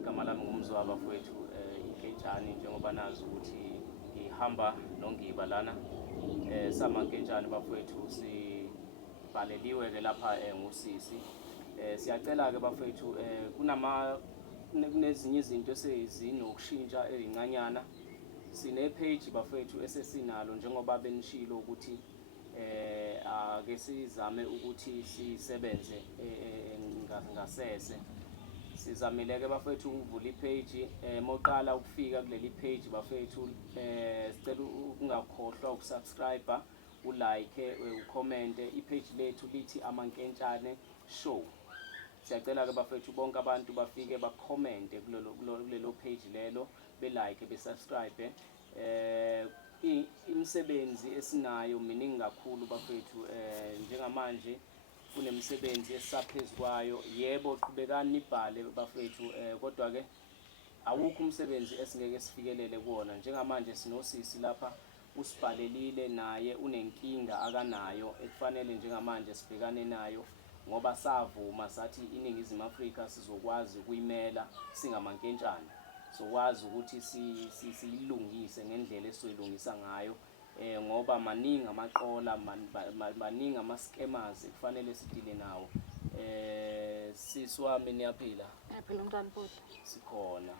igama lami ngumzwa bafowethu inketshane njengoba nazi ukuthi ngihamba nongiba lana samanketshane bafowethu sibhaleliwe ke lapha ngusisi. Siyacela ke bafowethu kunezinye izinto esezinokushintsha ezincanyana. Sine page bafowethu esesinalo njengoba benishilo ukuthi ake sizame ukuthi sisebenze ngasese. Sizamile ke bafowethu ukuvula ipage moqala ukufika kuleli page bafowethu sicela ungakhohlwa ukusubscribe, ulike, ucomment ipage lethu lithi Amankentshane Show. Siyacela ke bafowethu bonke abantu bafike bacomment kulelo page lelo, belike, besubscribe. Imisebenzi esinayo miningi kakhulu bafowethu, njengamanje kunemisebenzi esisaphezukwayo. Yebo, qhubekani nibhale bafowethu, kodwa ke awukho umsebenzi esingeke sifikelele kuwona. Njengamanje sinosisi lapha usibhalelile, naye unenkinga akanayo ekufanele njengamanje sibhekane nayo, ngoba savuma sathi iNingizimu Afrika sizokwazi ukuyimela singamankentshane, sokwazi ukuthi siyilungise ngendlela esizoyilungisa ngayo, ngoba maningi amaqola, maningi ama-scammers ekufanele sidile nawo. Sisi wami niyaphila? Ngiyaphila umntwana futhi. Sikhona.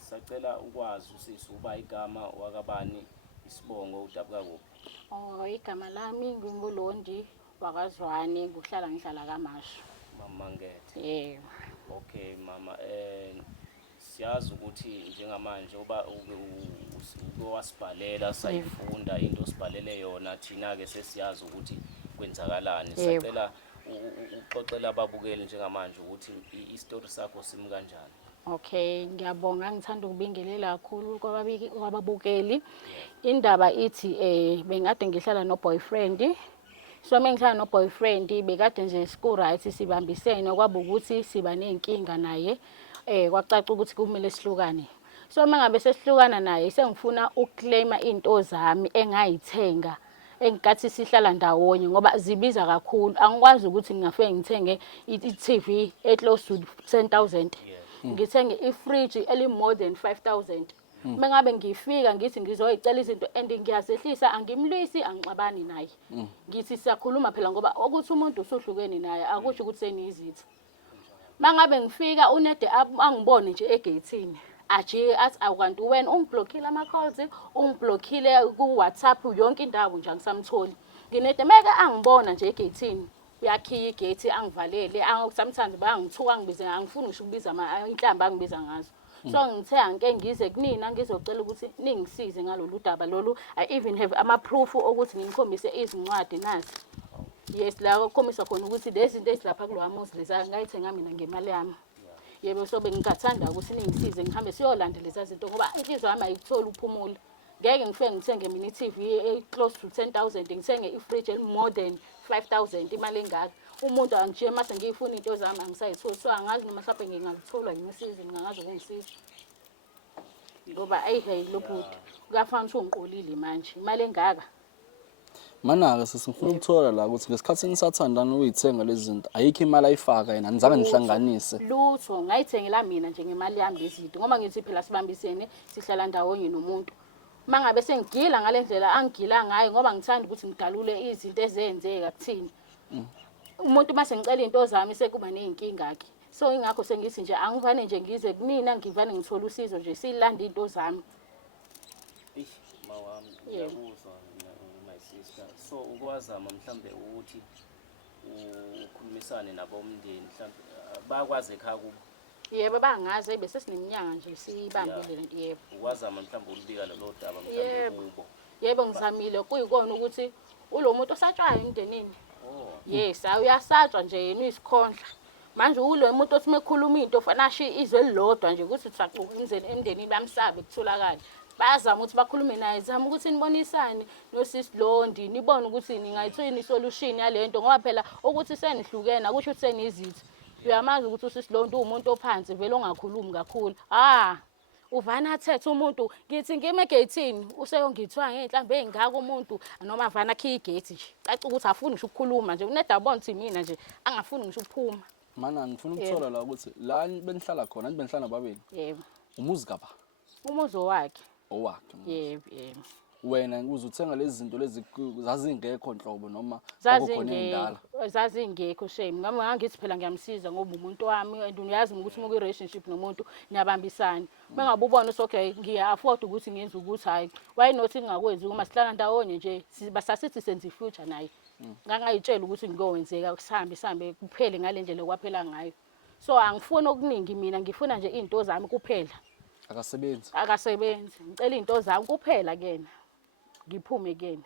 Sisacela ukwazi usisi uba igama wakabani, isibongo, udabuka kuphi? Igama lami nginguLondi wakwaZwane, ngihlala kaMashu. Mama Mangethe. Yebo. Okay mama, siyazi ukuthi njengamanje uba wasibhalela sayifunda into osibhalele yona, thina ke sesiyazi ukuthi kwenzakalani. Sicela uxoxela ababukeli njengamanje ukuthi istory sakho simi kanjani. Okay, ngiyabonga, ngithanda ukubingelela kakhulu kwababukeli. Indaba ithi bengade ngihlala no boyfriend. So mengihlala no boyfriend bekade nje siku right, sibambisene, kwaba ukuthi siba nenkinga naye. Kwacaca ukuthi kumele sihlukane. So mangabe sesihlukana naye sengifuna ukuclaima into zami engayithenga engikathi sihlala ndawonye ngoba zibiza kakhulu. Angikwazi ukuthi ngingafike ngithenge i-TV close to 10,000. Ngithenge ifridge eli more than 5,000. Mangabe ngifika ngithi ngizoyicela izinto and ngiyasehlisa, angimlwisi, angixabani naye. Ngithi siyakhuluma phela ngoba ukuthi umuntu usuhlukene naye akusho ukuthi seniyizitha. Mangabe ngifika unede angibone nje egate ajike athi akanti wena ungiblockile ama-calls, ungiblockile ku WhatsApp, yonke indawo nje angisamtholi. Nginede meke angibona nje egate uyakhiya igate angivalele, sometimes bayangithuka ngibize, angifuni ngisho ukubiza inhlamba angibiza ngazo. So ngithe angeke ngize kunina ngizocela ukuthi ningisize ngalolu daba lolu. I even have ama-proof ukuthi ngikhombise izincwadi nazi. Yes, la ukhombisa khona ukuthi lezi zinto ezilapha kulowa muzi lezi ngayithenga mina ngemali yami. Yebo, so bengingathanda ukuthi ningisize ngihambe siyolandela lezi zinto ngoba inhliziyo yami ayikutholi uphumulo. Ngeke ngifike ngithenge mina i-TV close to 10,000, ngithenge i-fridge more than 5,000 imali engaka. Umuntu angishiye mase ngiyifuna into zami angisayitholi. So angazi noma mhlawumbe ngingalithola yimisizi, ngingazi ukungisiza. Ngoba hey lo bhuti kuyafana ukuthi ungiqolile manje imali engaka. Mana-ke sesifuna ukuthola la ukuthi ngesikhathi nisathandana uyithenga lezi zinto ayikho imali ayifaka yena nizake nihlanganise. Lutho ngayithengela mina nje ngemali yami lezi zinto ngoba ngithi phela sibambisene sihlala ndawonye nomuntu. Mangabe sengigila ngalendlela angigila ngayo ngoba ngithanda ukuthi ngidalule izinto ezenzeka kuthini. Umuntu mase ngicela into zami sekuba nezinkinga ke. So ingakho sengithi nje angivane nje ngize kunina ngivane ngithola usizo nje silanda into zami. Mawami ngiyakuzwa my sister. So ukwazama mhlambe ukuthi ukhulumisane nabomndeni mhlambe bakwazi ekhaya kubo. Yebo bangazi bese sineminyaka nje sibambile lento. Yebo ukwazama mhlambe ulibika lelo daba mhlambe kubo. Yebo ngizamile kuyikona ukuthi ulo muntu osatshwayo emndenini. Yes, uyasatshwa nje yena uyisikhondla. Manje ulo muntu othi mekhuluma into fanashi izwe elilodwa nje ukuthi saquka imizeni emndenini bamsabe kutholakala. Bayazama ukuthi bakhulume naye, zama ukuthi nibonisane noSisi Londi, nibone ukuthi ningayithini isolution yalento ngoba phela ukuthi senihlukene akusho ukuthi senizitha. Uyamazi ukuthi uSisi Londi umuntu ophansi vele ongakhulumi kakhulu. Uvana athethe umuntu ngithi ngime egate useyongithwa ngehlambe ezingaka umuntu noma avana akhiya igate nje. Caca ukuthi afuni ngisho ukukhuluma nje unedabona ukuthi mina nje angafuni ngisho ukuphuma. Mana ngifuna ukuthola la ukuthi la benihlala khona benihlala babili. Yebo. Umuzi kaba Umuzi wakhe. owakhe. Yebo. Wena uzuthenga lezi zinto lezi zazingekho nhlobo noma kwakukhona indala. Zazingekho shame. Ngama ngithi phela ngiyamsiza ngoba umuntu wami and uyazi ukuthi uma ku-relationship nomuntu niyabambisana. Mengabe ubona okay ngiya-afford ukuthi ngenze ukuthi hayi why not ngingakwenzi uma sihlala ndawonye nje basasithi senze future naye. Ngangayitshela ukuthi ngiyowenzeka sihambe kuphele ngale ndlela kwaphela ngayo. So angifuni okuningi mina ngifuna nje izinto zami kuphela. Akasebenzi. Ngicela izinto zami kuphela kena. Ngiphume kena.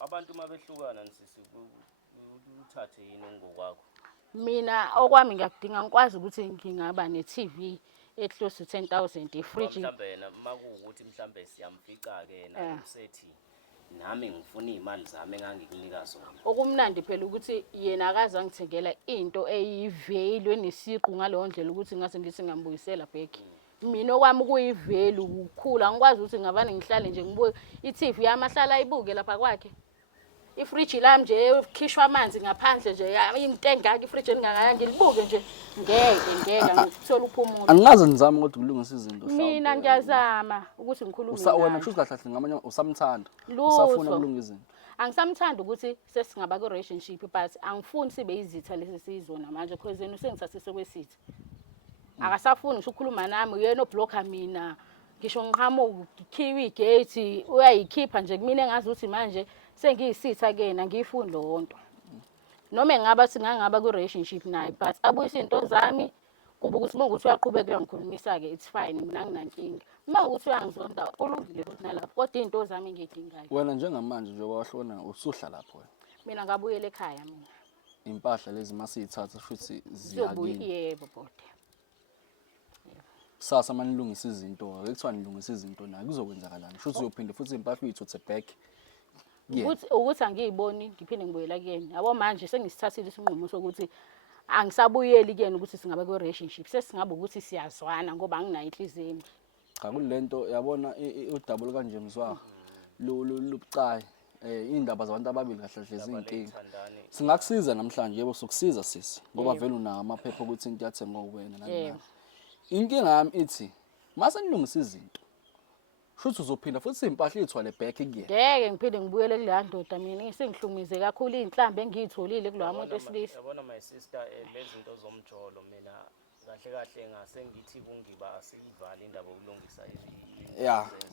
Abantu mabehlukana nsisi uthathe yini ngokwakho? Mina okwami ngiyakudinga ngikwazi ukuthi ngingaba ne-TV close to 10,000 ifridge. Mhlambe yena makuwukuthi mhlambe siyamfica ke na usethi nami ngifuna izimali zami engangikunika zona. Okumnandi phela ukuthi yena akaza ngithengela into eyivalue nesiqu ngaleyo ndlela ukuthi ngase ngithi ngambuyisela back. Mina okwami kuyivalue ukukhula ngikwazi ukuthi ngabane ngihlale nje ngibuke i-TV yamahlala ayibuke lapha kwakhe. Ifridge lami nje ekhishwa amanzi ngaphandle nje into engaka ifridge engaka ngilibuke nje ngeke ngithola uphumulo. Angaze nizame kodwa ukulungisa izinto mhlawumbe. Mina ngiyazama ukuthi ngikhulume naye. Wena kusho kahle ngamanye usamthanda. Usafuna ukulungisa izinto. Angisamthanda ukuthi sesingaba ku relationship but angifuni sibe izitha lesi sizona manje because yena usengithathise kwesitha. Akasafuni ngisho ukukhuluma nami uyena oblocker mina. Ngisho ngiqhamuka ikhiwi igate uyayikhipha nje kumina engazi ukuthi manje sengiyisitha kena ngifuni lonto. Noma engaba singangaba ku relationship naye but abuyisa izinto zami kuba ukuthi ukuthi uyaqhubeka uyangikhulumisa ke it's fine mina nginankinga. Uma ukuthi uyangizonda kulungile ukuthi nalapho kodwa izinto zami ngidingayo. Wena njengamanje nje wahlona usuhla lapho wena. Mina ngabuyela ekhaya mina. Impahla lezi masizithatha futhi ziyakini. Yebo bode. Sasa manilungisa izinto akuthiwa nilungisa izinto naye kuzokwenzakalani futhi uyophinde futhi impahla uyithuthe back. Ukuthi angiyiboni ngiphinde ngibuyela kuyena. Yabo manje sengisithathile isinqumo sokuthi angisabuyeli kuyena ukuthi singaba ku relationship. Sesingabe ukuthi siyazwana ngoba anginayo inhliziyo embi. Cha kulento yabona udouble kanje mzwa. Lubucayi indaba zabantu ababili kahle hle izinkinga. Singakusiza namhlanje yebo sokusiza sisi ngoba vele una amaphepha ukuthi into yathenga kuwena nani. Inkinga yami ithi mase nilungisa izinto futhi uzophinda futhi impahla ithwale back kuyena. Ngeke ngiphinde ngibuyele kuleya ndoda mina ngisengihlumize kakhulu inhlambe engiyitholile kulowa muntu esilisa. Yabona my sister lezi zinto zomjolo mina kahle ngase ngithi kungiba asivale indaba yokulungisa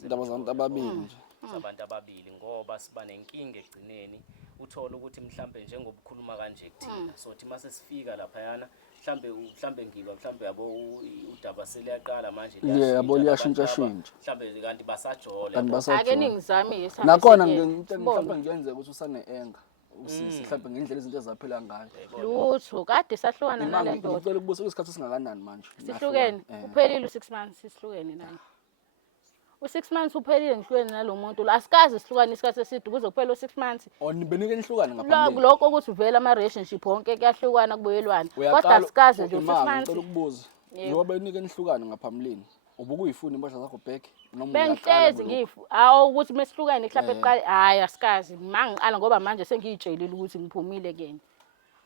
indaba zabantu ababili nje. Sabantu ababili ngoba siba nenkinga egcineni uthola ukuthi mhlambe njengoba ukhuluma kanje kuthina sothi mase sifika lapha yana mhlambe ngiba mhlambe yabo udaba seliyaqala manje yabo liyashintsha mhlambe kanti basajola ake ningizame isami nakhona mhlambe ngiyenze ukuthi usane enga usisi mhlambe ngendlela izinto ezaphela ngayo lutho kade sahlukana nale ndoda ngicela ukubuza isikhathi singakanani manje sihlukene uphelile u6 months sihlukene naye u6 months uphelile ngihlukene nalomuntu la asikaze sihlukane isikhathi eside kuze kuphele u6 months benike nihlukane ngaphambi lokho ukuthi uvela ama relationship wonke kuyahlukana kubuyelwana kodwa asikaze nje u6 months ngicela ukubuza ngoba benike nihlukane ngaphambilini ubukuyifuna impahla zakho back noma bengihlezi ngifu ukuthi mesihlukane mhlawumbe eqala hayi asikazi mangiqala ngoba manje sengiyitshelile ukuthi ngiphumile kena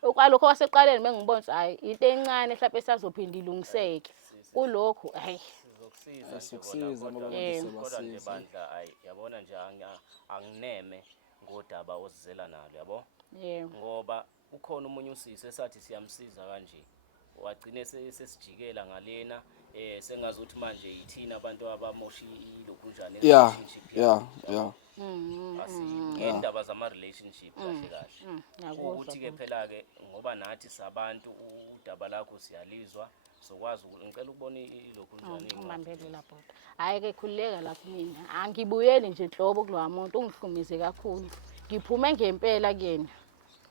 okwalokho waseqaleni mengibona hayi into encane mhlawumbe esazophinda ilungiseke kulokho hayi sokusiza ngoba kodwa nje bandla yabona nje angineme ngodaba ozizela nalo yabo ngoba ukhona umunye usisi esathi siyamsiza kanje wagcine sesijikela ngalena sengazuthi manje yithina abantu abamoshi ilokhu njani ngendaba zama relationship kahle ukuthi ke phela ke ngoba nathi sabantu udaba lakho siyalizwa sokwazi ngicela ukubona ilokhu njani ngibambele lapho hayi ke khulileka lapho mina angibuyeli nje nhlobo kulowa muntu ungihlumize kakhulu ngiphume ngempela kuyena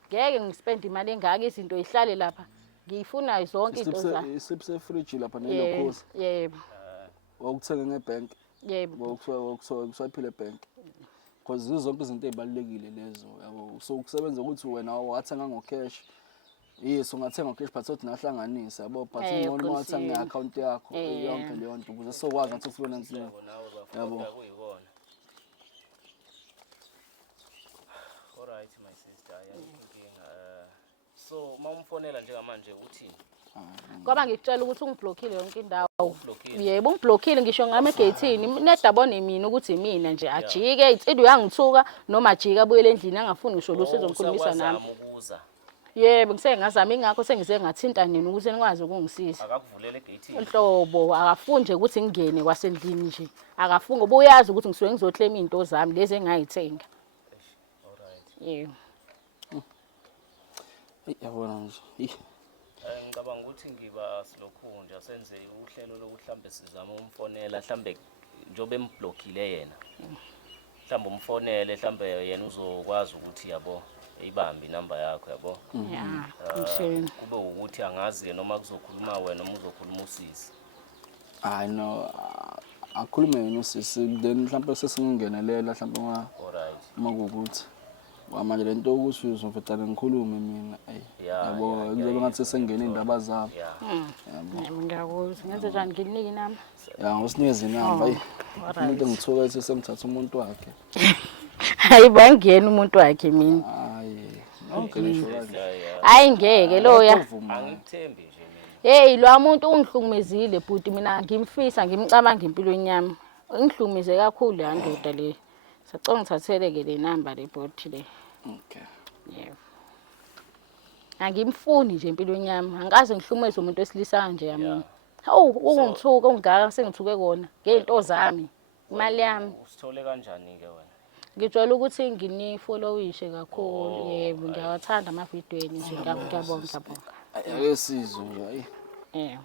ngeke ngispend imali engaka izinto ihlale lapha ngifuna zonke izinto za isipse fridge lapha nelokhosi yebo wakuthenga ngebank yebo wakuswaphile bank because zonke izinto ezibalekile lezo yabo so ukusebenza ukuthi wena wathenga ngocash yes ungathenga ngocash but uthi nahlanganisa yabo but ngcono wathenga ngeaccount yakho yonke leyo nto ukuze sokwazi ngathi ufuna nzima yabo alright my sister so mawumfonela njengamanje uthini? Ngoba ngikutshela ukuthi ungiblockile yonke indawo. Ublockile. Yebo ungiblockile ngisho ngamegethini nedabone mina ukuthi mina nje ajike insidi uyangithuka noma ajika abuyele endlini angafuni ngisho lo sizongikhulumisa nami. Ukuza. Yebo ngisengazama ingakho sengize ngathinta nini ukuthi nikwazi ukungisiza. Akakuvulele egate. Inhlobo akafuni nje ukuthi ngingene kwasendlini nje. Akafuni ngoba uyazi ukuthi ngisuke ngizoclaim into zami lezi engayithenga. Yebo. Yabona nje. Ngicabanga ukuthi ngiba silokhu nje senze uhlelo lokuhlambe sizama umfonela mhlambe njobe emblockile yena. Mhlambe umfonele mhlambe yena uzokwazi ukuthi yabo ibambi inamba yakho yabo. Yeah. Kube ukuthi angazi noma kuzokhuluma wena noma uzokhuluma usisi. Hayi no akhulume yena usisi then mhlawumbe sesingenelela mhlawumbe makukuthi manje lento ukuthi uzomfetana ngikhulume mina yabo kuzobe ngathi sengena indaba zabo. Yebo ngiyakuzwa ngenze njani nginike inamba? Ya ngosinikeza inamba umuntu engithuka ethi semthatha umuntu wakhe. Hayi bangena umuntu wakhe mina. Hayi ngeke loya. Angikuthembi nje mina. Hey lo muntu ungihlukumezile bhuti mina ngimfisa ngimcabanga empilweni yami. Ngihlukumeze kakhulu la ndoda le. Sacela ngithatheleke le number le bhuti le. Okay. Yebo. Angimfuni nje empilweni yami. Angikaze ngihlukumeze umuntu wesilisa kanje yami. Hawu ungithuka ungaka sengithuke kona ngeinto zami. Imali yami. Usithole kanjani ke wena? Ngijwayele ukuthi nginifollowishe kakhulu. Yebo ngiyawathanda amavidweni nje ngiyabonga. Ayesizwe nje ayi. Yebo.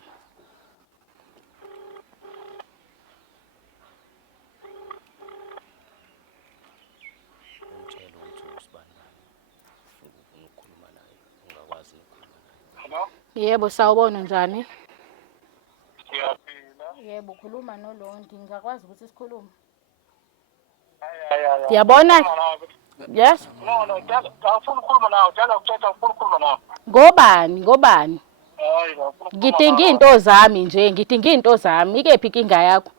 Ngitshela ukuthi usibani ufuna ukukhuluma naye ungakwazi ukukhuluma naye. Hello? Yebo sawubona njani? Siyaphila. Yebo khuluma noLondi ngingakwazi ukuthi sikhulume. Ya. Yabona? Yes. No, awufuni ukukhuluma nawe, njalo ngicela ufuna ukukhuluma nawe. Ngobani? Hayi, ngifuna Ngidinga into zami nje, ngidinga into zami. Ikephi inkinga yakho?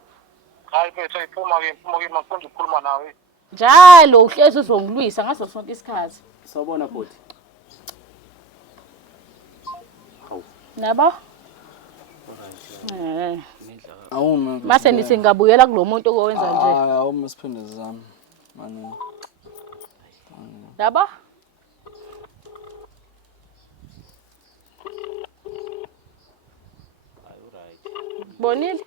hayi bese iphuma ke maqonje ukukhuluma nawe. Njalo uhlezi uzongilwisa ngaso sonke isikhathi. Sawubona bhuti. Nabo? Awume. Mase nithi ngabuyela kulomuntu owenza nje. Awume siphinde zami. Manje. Yabo? Hayi right. Bonile?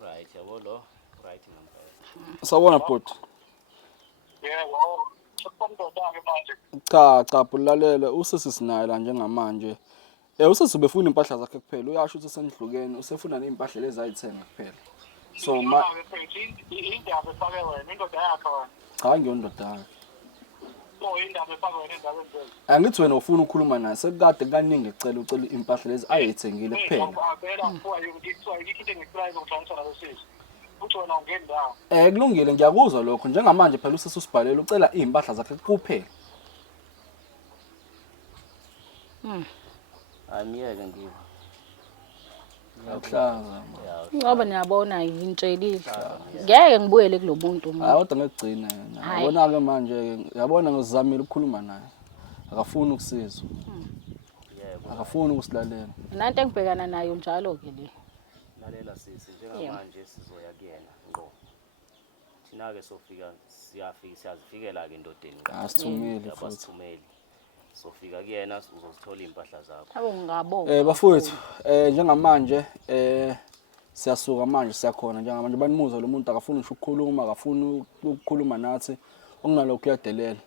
Right yabo lo. Right number. Sawubona bhuti. Yebo. Sekuqonda ke manje. Cha bulalela usisi sinaye la njengamanje. Usisi ubefuna impahla zakhe kuphela. Uyasho ukuthi senihlukene usefuna neimpahla lezi ayithenga kuphela. So indaba efake wena, indoda yakhe wena. Cha ngiyondoda yakhe. No, indaba efake wena endabeni lezi. Angithi wena ufuna ukukhuluma naye sekade kaningi ecela ucela impahla lezi ayithengile kuphela. Ngiyabela mfowethu ukuthi kuthiwa yikho into engicelayo ngokuthaniswa nalo sisi. Uthi wena ungena ndawo. Kulungile ngiyakuzwa lokho njengamanje phela usisi usibhalela ucela impahla zakhe kuphela. Amiyeke ngiba. Yakuhlaza. Ngoba niyabona ngitshelile. Ngeke ngibuyele kulomuntu Hayi kodwa ngegcina yena. Yabona ke manje yabona ngizamile ukukhuluma naye. Akafuni ukusizwa. Yebo. Akafuni ukusilalela. Nanto engibhekana nayo njalo ke le. Lalela sisi njengamanje sizoya kuyena ngo. Thina ke sofika siyazifikela ke endodeni kahle. Asithumeli futhi. Abasithumeli. Sofika kuyena uzozithola impahla zakho. Abo ngabonga. Bafowethu njengamanje siyasuka manje siyakhona njengamanje banimuza lo muntu akafuni ngisho ukukhuluma akafuni ukukhuluma nathi okunalokho uyadelela.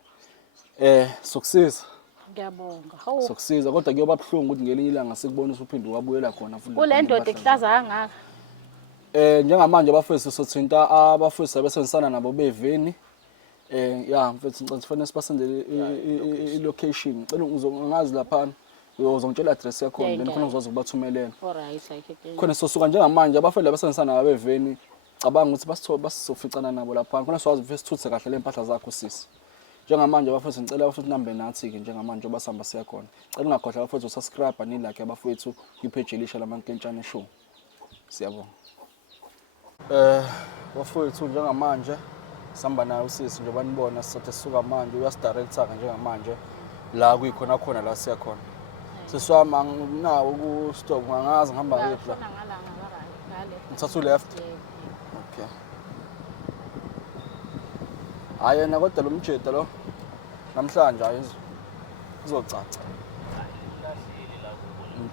Sokusiza. Ngiyabonga. Hawu. Sokusiza kodwa kuyoba buhlungu ukuthi ngelinye ilanga sikubonisa uphinde wabuyela khona futhi. Kule ndoda ehlaza kangaka. Njengamanje abafowethu sothinta abafowethu abesenzisana nabo beveni. Mfethu ngicela sifanele sibasendele i-location. Ngicela uzongazi lapha uzongitshela address yakho then khona uzoza ukubathumelela. Alright like Khona sosuka njengamanje abafowethu abesenzisana nabo beveni. Cabanga ukuthi basizoficana nabo lapha. Khona siwazi ukuthi sithuthe kahle lempahla zakho sisi. Njengamanje abafowethu ngicela abafowethu nambe nathi ke njengamanje obasihamba siya khona. Ngicela ungakhohlwa abafowethu subscribe ni like abafowethu kwi-page elisha lamankentshane show. Siyabonga. Bafowethu njengamanje sihamba naye usisi njengoba nibona sisathe sisuka manje uyasidirector ke njengamanje la kuyikhona khona la siya khona seswami anginawo ku stop ngangazi ngihamba ngephi la Shona ngala ngale. ngithatha left Yebo. okay hayi na kodwa lo mjeda lo namhlanje hayi izocaca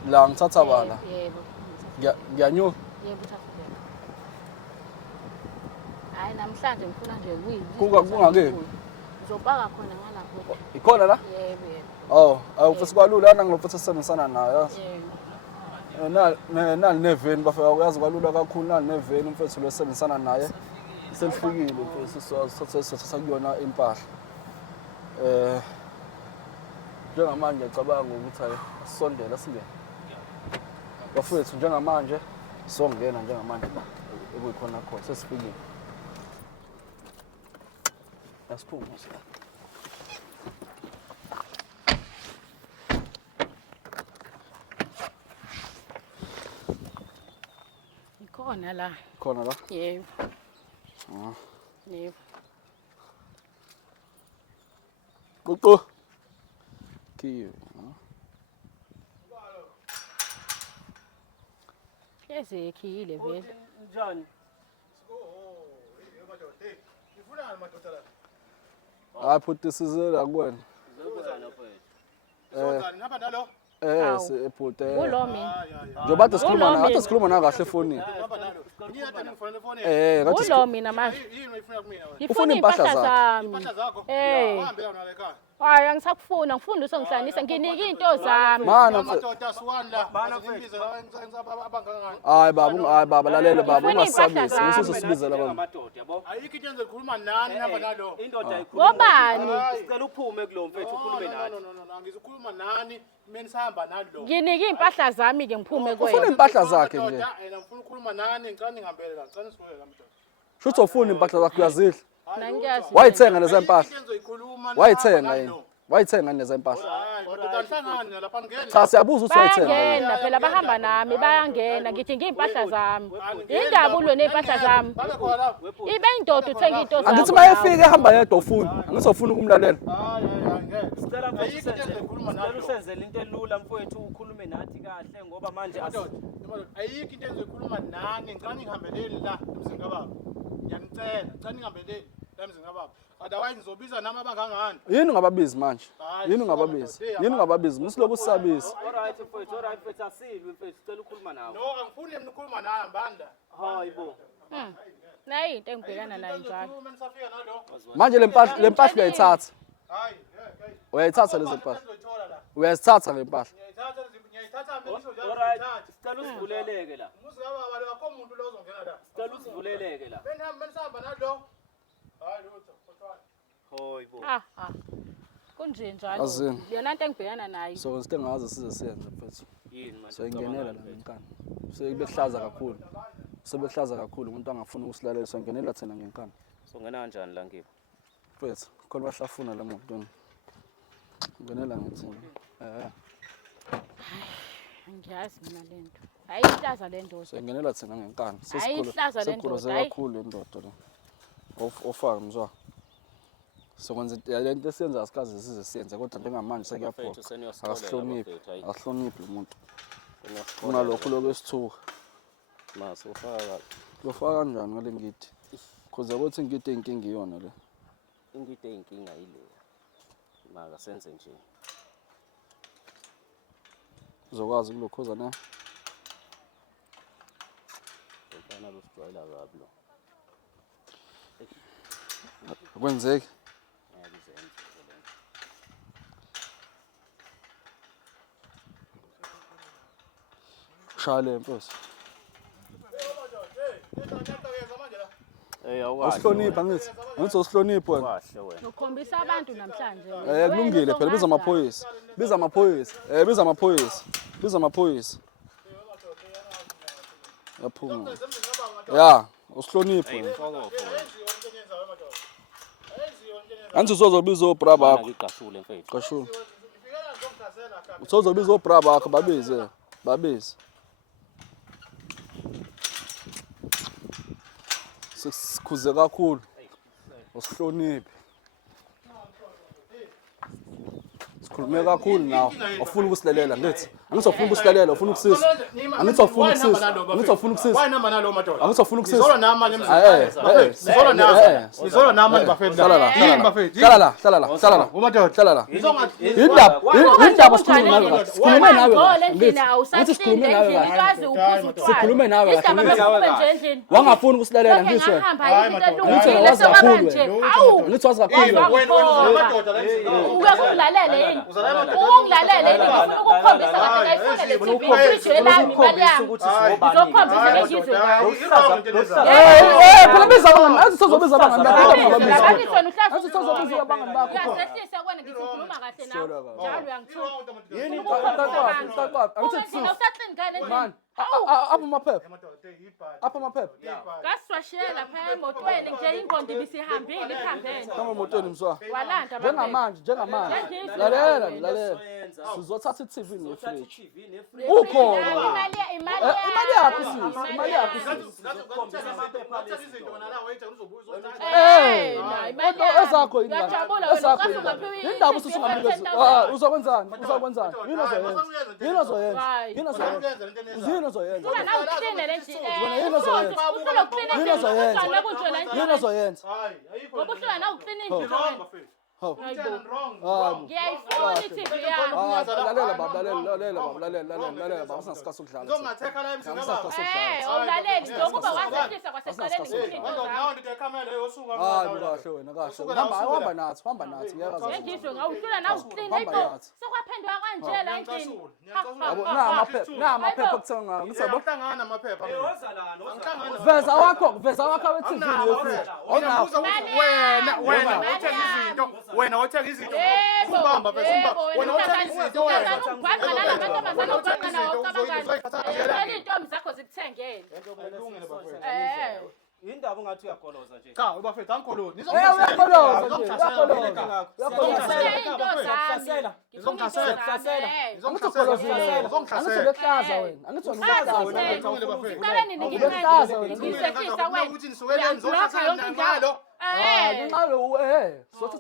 la ngithatha bala Yebo. ngiyanyuka Yebo uthafile. Hayi namhlanje ngifuna nje kungake uzopaka khona ngalapho. ikhona la Yebo yebo. oh awufisa kwalula ana ngilofisa sisebenzisana nayo Yebo. nali neveni bafika uyazi kwalula kakhulu nali neveni umfethu lo sebenzisana naye selifikile mfethu sisathatha kuyona impahla njengamanje ngicabanga ukuthi hayi sisondela singene bafethu njengamanje songena njengamanje ekuyikhona khona sesifikile yasiphuma Ikhona la. khona la Yebo. Yebo. Qoqo kiyo Ezekhile vele. Njani? hayi futhi sizela kuwena Ngizokuzana mfethu. Ngihamba nalo. sebhude Kulo mina. njengoba kade sikhuluma na kahle efonini Ngiyade ngifonele foni. kade Kulo mina manje. Yini uyifuna kumina wena? Ngifuna impahla zami. Impahla zakho? Uhambe la nale ekhaya. Hayi angisakufuna ngifunda usongihlanisa nginika into zami. mana Amadoda siwanda. Ngizimbize la abangangani. hayi baba lalela baba Ngifuna impahla ungasabisi zami. ngisizosibizela baba Amadoda yabo. Ayikho into enze khuluma nani ngihamba nalo. Indoda ayikhuluma. Ngobani? Sicela uphume kulo mfethu ukhulume nathi. No, angizokhuluma nani. Mina sihamba nalo. Nginika impahla zami ke ngiphume ufuna kwena. impahla zakhe nje Yena ngifuna ukukhuluma nani ngicela ngihambele la. Ngicela sibuye la mdoda. shuthi ufuna impahla zakhe uyazidla Nangiyazi. wayithenga lezi mpahla Into enzoyikhuluma wayithenga yini wayithenga lezi mpahla Hayi, madoda nihlangane lapha ngene. cha siyabuza ukuthi wayithenga yini Bayangena phela bahamba nami bayangena ngithi ngiyimpahla zami. Indaba ulwe nezimpahla zami. Babe khona la. Ibe indoda uthenga into zami. angithi mayefika ehamba yedwa ufuna angisofuna ukumlalela Hayi, ngeke. Sicela mfethu Ayikho into enzoyikhuluma sicela nalo. usenzele into elula mfethu ukhulume nathi kahle ngoba manje Madoda, ayikho into enzoyikhuluma nani ngicela ngihambeleni la emzini kababa. Ngiyanicela, ngicela ngihambeleni la emzini kababa. Otherwise ngizobiza nami abangangani. yini ungababizi manje yini ungababizi msilobu usabisi alright mfethu asilwe mfethu sicela ukhuluma nawe. No, angifuni nikhuluma nami mbanda. Hayibo. Nayi into engibhekana nayo njalo. Uma nisafika nalo. manje le mpahla uyayithatha Hayi, uyayithatha lezi mpahla ngizoyithola la. uyazithatha le mpahla Ngiyayithatha ngisho njalo. Alright sicela usivuleleke la. Umuzi kababa lo akho umuntu lo ozongena la. Sicela usivuleleke la. Benisahamba nalo. Hayi lutho, khothwana. Hayibo. Kunje njalo. Azini. Yona into engibhekana nayo. so sisengazi size siyenze mfethu Yini manje? soyingenela la ngenkani sebehlaza kakhulu sebehlaza kakhulu umuntu angafuni ukusilalela songenela thina ngenkani Songena kanjani la ngibo? mfethu khona bahlafuna la muntu ngenela ngithini Ngiyazi mina lento. Ayihlaza le ndoda. soyingenela thina ngenkani Ayihlaza le ndoda, hayi. kakhulu indoda le ofaka mzwa sokwenza le nto esiyenza asikaze size siyenze kodwa njengamanje sekuyaphoqa Mfethu seniyosicolela mfethu hayi. akahloniphi umuntu kunalokho lokwesithuka Mase ufaka lofaka kanjani ngale ngidi kuze ukuthi ngide inkinga iyona le ingide eyinkinga ile. Maka senze nje. uzokwazi kulokhoza na Mfana lo sijwayela kabi lo. kwenzeki Ngiyakuzenza le nto. shaya le mfethu usihlonipha ngithi usihlonipha wena Kahle wena. Ukhombisa abantu namhlanje. kulungile phela biza amaphoyisa biza amaphoyisa yaphuma ya usihlonipha wena anthi uzobiza obra bakho Ngiqashule mfethu. qashula uzobiza obra bakho babize sikhuze kakhulu usihloniphe sikhulume kakhulu nawe awufuna ukusilelela ngithi angizofuna ukusilelela ufuna ukusisa angizofuna ukusisa angizofuna ukusisa Why number nalo madoda? angizofuna ukusisa Sizolo nama manje emzini. Sizolo nama. Sizolo nama Buffett. hlala la Yini Buffett? hlala la hlala la hlala la Umadoda. hlala la Izongathi indaba sikhulume nawe sikhulume nawe ngithi sikhulume nawe sikhulume nawe wangafuni ukusilelela ngisho ngithi wazi kakhulu Umadoda la emzini. Uyakulalele yini? Ungilalele yini? Ngifuna ukukhombisa kahle ngayifuna le TV ijwe lami imali yami. Ngizokhombisa ngegizwe ngayo. phela biza abangani athi sozobiza abangani bakho athi sozobiza abangani bakho Uyasehlisa kwena ngithi ukhuluma kahle nawe. Njalo uyangithuka. yini angithi Usaxini ngane endlini. man apha amaphepha apha amaphepha Ngaswashela phaya emotweni nje ingondo ibisihambile iphambene. kama emotweni mswa Walanda njengamanje Njengizwe. lalela sizothatha i-TV nefridge ukhona imali yakho sisi imali yakho sisi ezakho ezakho indaba ususungamnikeza uzokwenzani yini ozoyenza ozoyenza ngiyayifuna i-TV yami. lalela baba singasikhathi sokudlala Uzongatheka la emzini baba. Awulaleli njengoba wasehlisa kwasekuqaleni kahle wena kahle hamba nathi ngengizwe ngawuhlula nawuklina sekwaphendwa kanjela endlini. amaphepha okuthenga ngithi yabo Angihlangana amaphepha. veza wakho we-TV yefridge Wena othenga izinto. Umbamba bese umbamba. Wena othenga izinto wena. Intombi zakho zikuthengele. Indaba ungathi uyagoloza nje. Cha, ubafethu angikhuluni.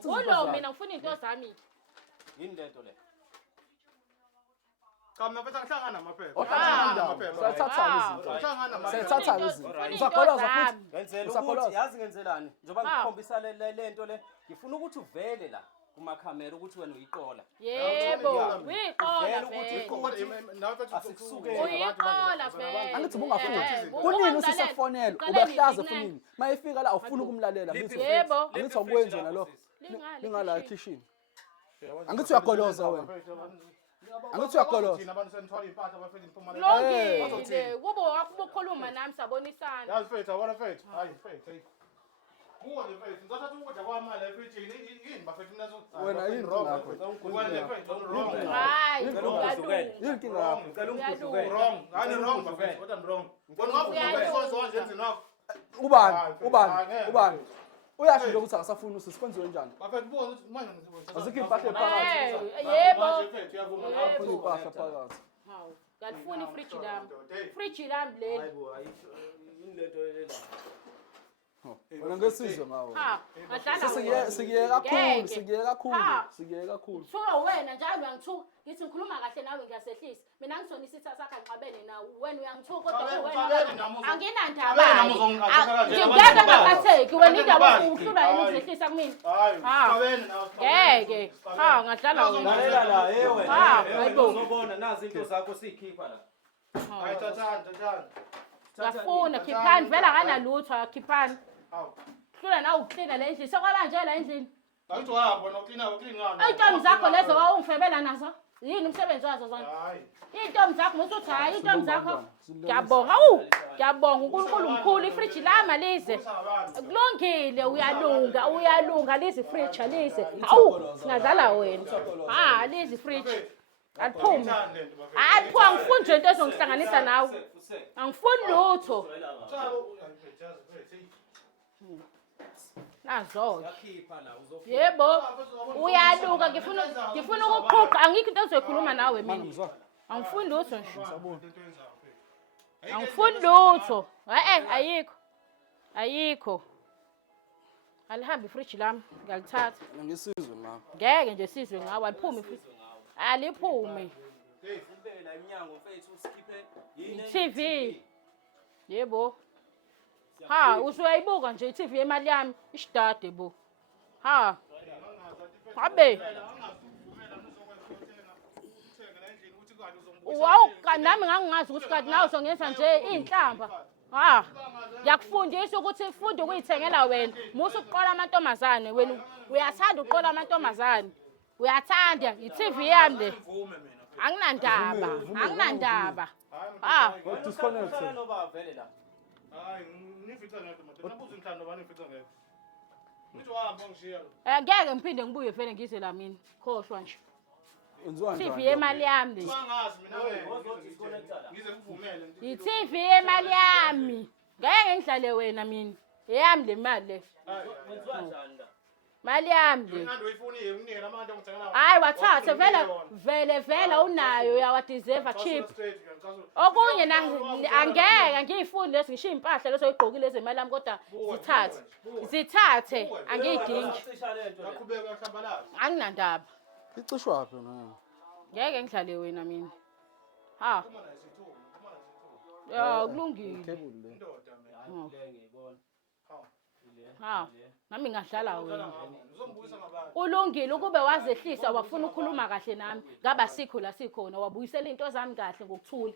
Ulo mina ngifuna into zami. Yini lento le? Cha, mina mfethu angihlangana amaphepha. Sayathatha izinto uzakoloza futhi Ngenzela ukuthi yazi ngenzelani njengoba ngikhombisa lento le ngifuna ukuthi uvele la kumakhamera ukuthi wena uyiqola. Yebo, uyiqola vele. Uyiqola vele. angithi bungafuthi kunini usisekufonela ubehlaza efonini mayifika la awufuna ukumlalela Yebo. angithi akwenze nalo lingala ekitchen angithi uyagoloza wena angithi uyagoloza Longile, kubo wakukhuluma nami sabonisana. Yazi mfethu, awona mfethu. Hayi mfethu. Kuwo le mfethu, ngizothatha ukudla kwamali efrijini. Yini bafethu nazo? wena yini ngakho Wena mfethu, wrong. Hayi, yini inkinga yakho Ngicela ungizukele. Wrong. Hani wrong bafethu, kodwa wrong. Wena ngakho sonke nje emzini wakho. ubani uyasho nje ukuthi akasafuni usisi kwenziwe njani Bafethu buka ukuthi manje ngizokwenza. azikho impahla phakathi yebo. Manje mfethu uyavuma ngakho. azikho impahla phakathi Hawu, ngalifuna ifridge lami. Fridge lami leli. Hayibo yini lento le la? wena ngesizwe ngawe Ha, ngadlala. sikiye kakhulu Sho wena njalo uyangithuka. Ngithi ngikhuluma kahle nawe ngiyasehlisa. Mina ngisona isitha sakhe ngiqabene nawe. Wena uyangithuka kodwa wena anginandaba. Ngingeke ngaphatheki wena indaba uhlula yini uzehlisa kumina. Ngeke. Ha, ngadlala wena. Lalela la wena. Hayibo. Uzobona nazi into zakho sikhipha la. Hayi thathani. Ngiyafuna khiphani vela akanalutho khiphani. Hawu. Hlula nawe uklina le ndlini. Sekwabanjela endlini. Ayithi wahamba wena uklina ngani? Ayintombi zakho lezo wawungifebela nazo. Yini umsebenzi wazo zona? Hayi. Intombi zakho musuthi hayi intombi zakho. Ngiyabonga. Ngiyabonga uNkulunkulu mkhulu ifridge lama lize. Kulungile uyalunga lize fridge lize. Hawu singadlala wena. Ha lize fridge. Aliphumi. Aliphu angifuni nje into ezongihlanganisa nawe. Angifuni lutho. Nazo. Yakhipha la uzofika. Yebo. Uyalunga ngifuna ukuqhuqa angikho into ezoyikhuluma nawe mina. Angifuni lutho nje. Angifuni lutho. Ayikho. Alihambi ifridge lami ngiyalithatha. ngesizwe ngawe Ngeke nje sizwe ngawe aliphumi ifridge. Aliphume. Sibeke la iminyango mfethu usikhiphe yini TV. Yebo. Ha, usuyayibuka nje iTV yemali yami isidade bo. Ha. Abe. Wow, nami ngangingazi ukuthi kanti nawe uzongenza nje inhlamba. Ha. Ngiyakufundisa ukuthi ufunda ukuyithengela wena. Musu uqola amantombazane wena uyathanda uqola amantombazane. Uyathanda iTV yami le. Anginandaba. Ah, disconnect. noba vele la. Hayi, nifica ngedwa madodana. Nabuza inhlando bani nifica ngedwa. Nithi wahamba ngishiya lo. ngeke ngiphinde ngibuye vele ngize la mina. Khohlwa nje. Wenziwa TV njani? yemali yami le. Bangazi mina Disconnecta la. ngize ngivumele. iTV yemali yami. Ngeke ngihlale wena mina. Eyami le mali le. Wenziwa kanjani la? Mali yami le. Ngando uyifuni nginike amanje ngithengela. Hayi wathathe vele unayo uyawadeserve cheap. Okunye na angeke ngiyifundi lesi ngishiya impahla leso oyigqokile ezemali yami kodwa zithathe angiyidingi. Yaqhubeka yahlambalaza. Anginandaba. Icishwa phi na? Ngeke ngihlale wena mina. Ha. Ya kulungile. Table le. Indoda mina. Ngiyibona. Ha. Nami ngahlala wena. Uzombuyisa ngabantu. Ulungile ukube wazehlisa wafuna ukukhuluma kahle nami. Ngaba sikho la sikhona wabuyisela into zami kahle ngokuthula.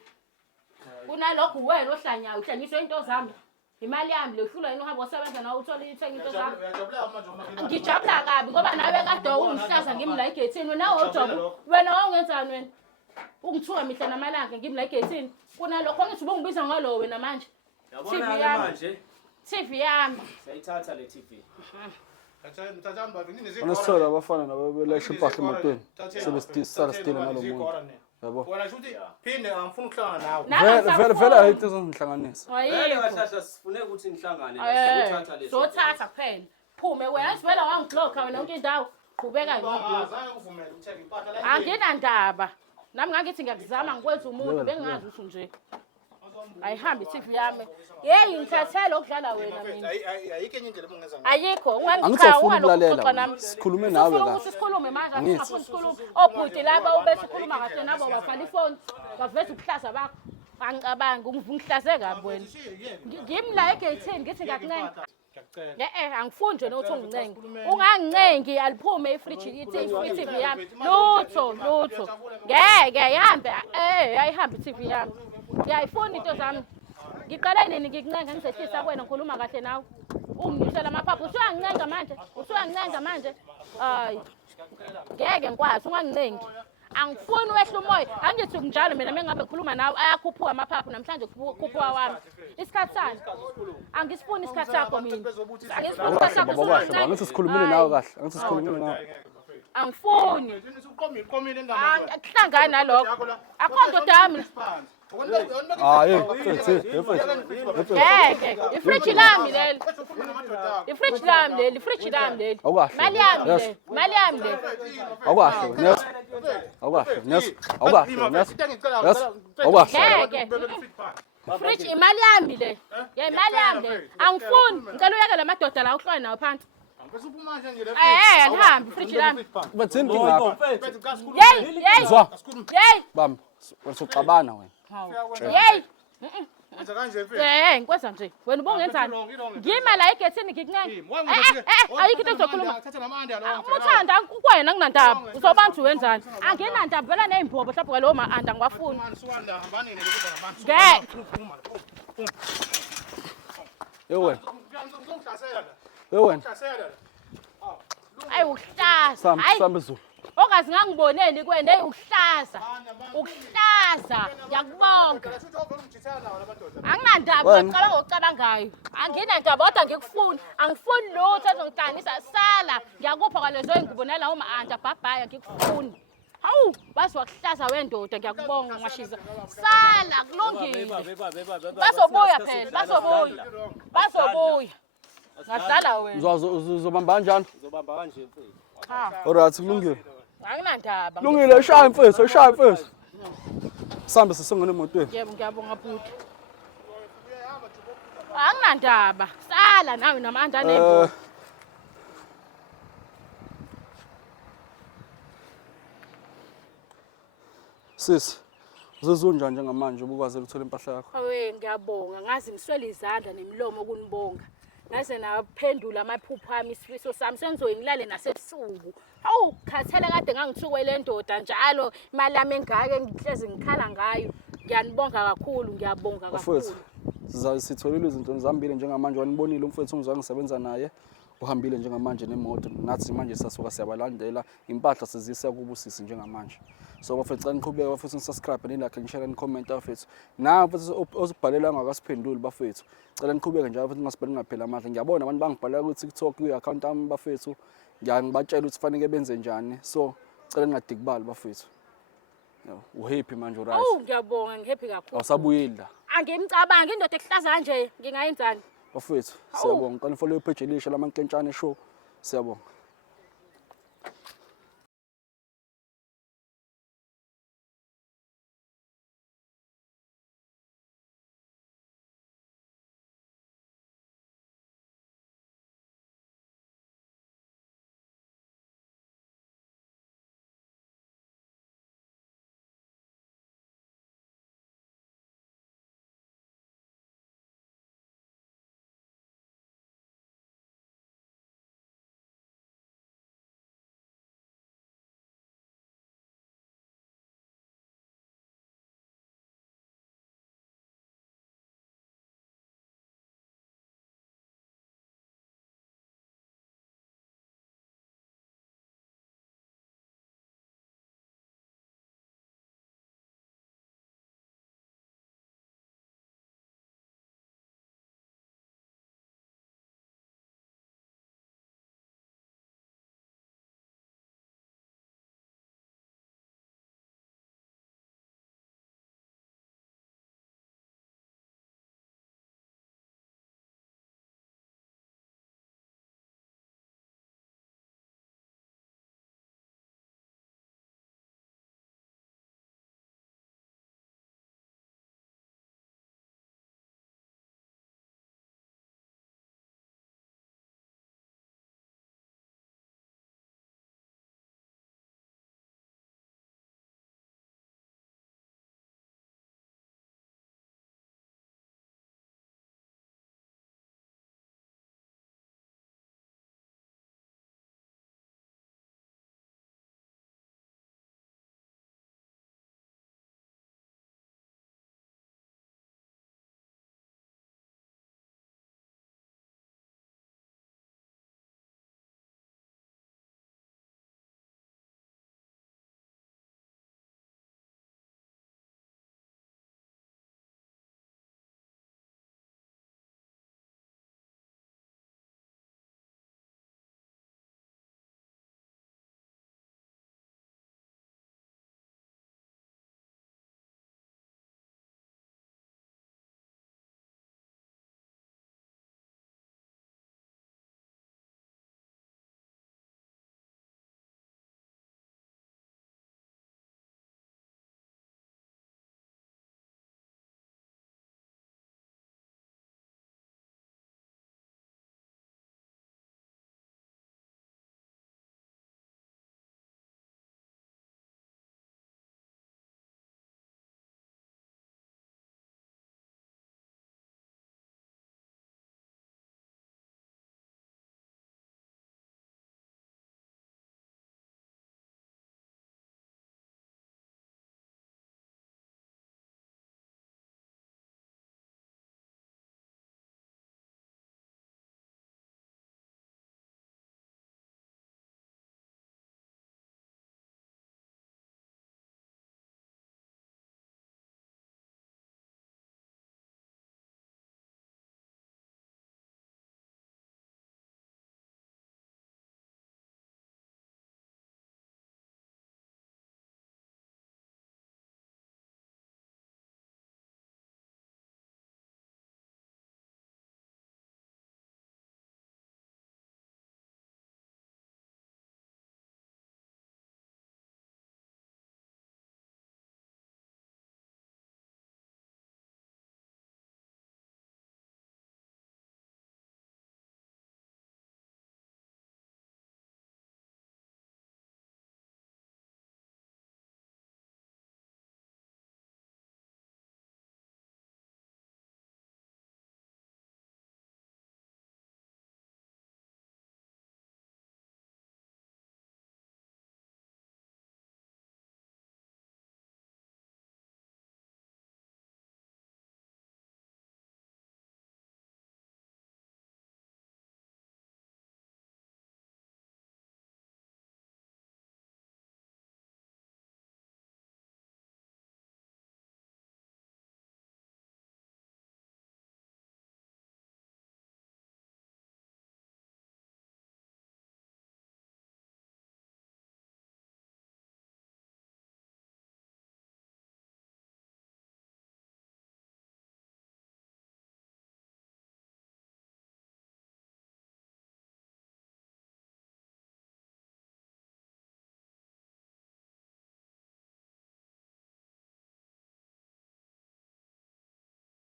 Kunalokho wena ohlanyayo uhlanyiswe into zami. Imali yami lehlula yena uhamba wasebenza nawe uthola ithenga into zami. Uyajabula manje umakhelwane. Ngijabula kabi ngoba nawe kade ungihlaza ngimla egethini nawe ujobo. Wena wawungenzani wena? Ungithuka mihla namalanga ngimla egethini. Kunalokho ngithi ubungibiza ngalo wena manje. Yabona ke manje. TV yami. Sayithatha le TV. Mthatha mbavi nini zikho. Onesithola abafana nabo belesha impahla emotweni. Sebesitisa stile nalomuntu. Yabo. Wena shuthi phinde angifuni ukuhlangana Vele nawe. vele ayitho zongihlanganisa. Vele kahlahla sifune ukuthi nihlangane Uthatha leso. Sothatha kuphela. Phume wena sivela wangibloka wena yonke indawo. Qhubeka ngibloka. Azange uvumele ukuthenga impahla la. Anginandaba. Nami ngakithi ngiyakuzama ngikwenza umuntu bengazi ukuthi nje. Ayihambi iTV yami. Hey ngithathela ukudlala wena mina. Ayikho enye indlela obungenza ngayo. Ayikho Angisafuni ungangixoxa ukulalela. nami. Sikhulume nawe Ufuna la. ukuthi sikhulume manje angifuni sikhulume. Obhuti laba ubesikhuluma kahle nabo bavala ifoni. Baveza ukuhlaza bakho. Angicabangi ungihlaze kabi wena. Ngimla egethini ngithi ngiyakuncenga. Angifuni nje nokuthi ungincenga. Ungangincengi aliphume ifriji iTV yami. Lutho. Ngeke ihambe ayihambe iTV yami. Ngiyayifuna into zami. Ngiqala nini ngikuncenga ngizehlisa kuwena ngikhuluma kahle nawe. Unginyusela amaphaphu usuyangincenga manje. Hayi. Ngeke ngikwazi ungangincengi. Angifuni wehla umoya. Angithi kunjalo mina mengabe ngikhuluma nawe ayakhuphuka amaphaphu namhlanje kukhuphuka wami. Isikhathi sani? Angisifuni isikhathi sakho mina. Angisifuni isikhathi sakho. Angithi sikhulumile nawe kahle. Angithi sikhulumile nawe. Angifuni. Uqomile ingane. Akuhlangani nalokho. Akho ndoda yami. Hayi, Ngeke. Ifriji lami leli. Ifriji lami leli. Awukahle. Mali yami le. Awukahle, Nes. Awukahle. Ngeke. Ifriji imali yami le. Imali yami le. Angifuni. Ngicela uyeke la madoda la uhlwane nawo phansi. Ngiphuma nje nje le. Alihambi ifriji lami. Bathini ngapha. Hey. Zwa. Hey. Bam, usuxabana wena. Hey. Wenza kanje mfethu. Ngikwenza nje. Wena ubungenzani? Ngima la egethini ngikuncane. Ayikho into ezokhuluma. Thatha namande alo. Umuthanda kukwena nginandaba. Uzobantu wenzani? Anginandaba vela nezimbobo mhlawumbe kwalo ma-anda ngiwafuni. Suwanda hambanini ukuba nabantu. Ngeke. Wena. Ngihlasela. Ayi uhlaza. Sambe Zulu. Ongazi ngangiboneni kwende uhlaza. Ngiyakubonga. Anginandaba ngicabanga ngokucabangayo. Anginandaba kodwa ngikufuni. Angifuni lutho ezongidanisa sala. Ngiyakupha kwalezo engibonela uma-anda bhabhaya ngikufuni. Hawu, baziwakuhlaza wendoda ngiyakubonga ngashiza. Sala kulungile. Bazobuya phela, bazobuya. Ngadlala wena. Uzobamba kanjani? Uzobamba kanje mfethu. Alright, kulungile. Anginandaba. Kulungile, shaya mfethu. Sambe sisongena emotweni. Yebo ngiyabonga bhuti. Anginandaba. Sala nawe namandla nembo. Sisi, uzizwa unjani njengamanje ubukwazi ukuthola impahla yakho? Awe ngiyabonga ngazi ngiswele izandla nemilomo ukunibonga. Ngaze naphendula amaphupho ami isifiso sami senzoyi ngilale nasebusuku. Hawu khathele kade ngangithukwele ndoda njalo imali yami engake ngihlezi ngikhala ngayo. Ngiyanibonga kakhulu ngiyabonga kakhulu. Mfowethu, sitholile izinto zihambile njengamanje wanibonile umfowethu umzwa ngisebenza naye. Uhambile njengamanje nemoto nathi manje sasuka siyabalandela impahla sizisa kubusisi njengamanje. So bafethu cela niqhubeke bafethu nisubscribe nilike nishare nicomment bafethu. Na bafethu osibhalela ngakasiphenduli bafethu. Cela niqhubeke njalo bafethu ningasibhali ngaphela amandla. Ngiyabona abantu bangibhalela ku TikTok ku-account yami bafethu. Ngiyabatshela ukuthi fanele benze njani. So cela ningadikibali bafethu. Uhappy manje right? Oh ngiyabonga ngihappy kakhulu. Awusabuyeli la. Angimcabangi indoda ehlaza kanje ngingayenzani? Bafethu siyabonga. Qala follow page elisha lamankentshane show. Siyabonga.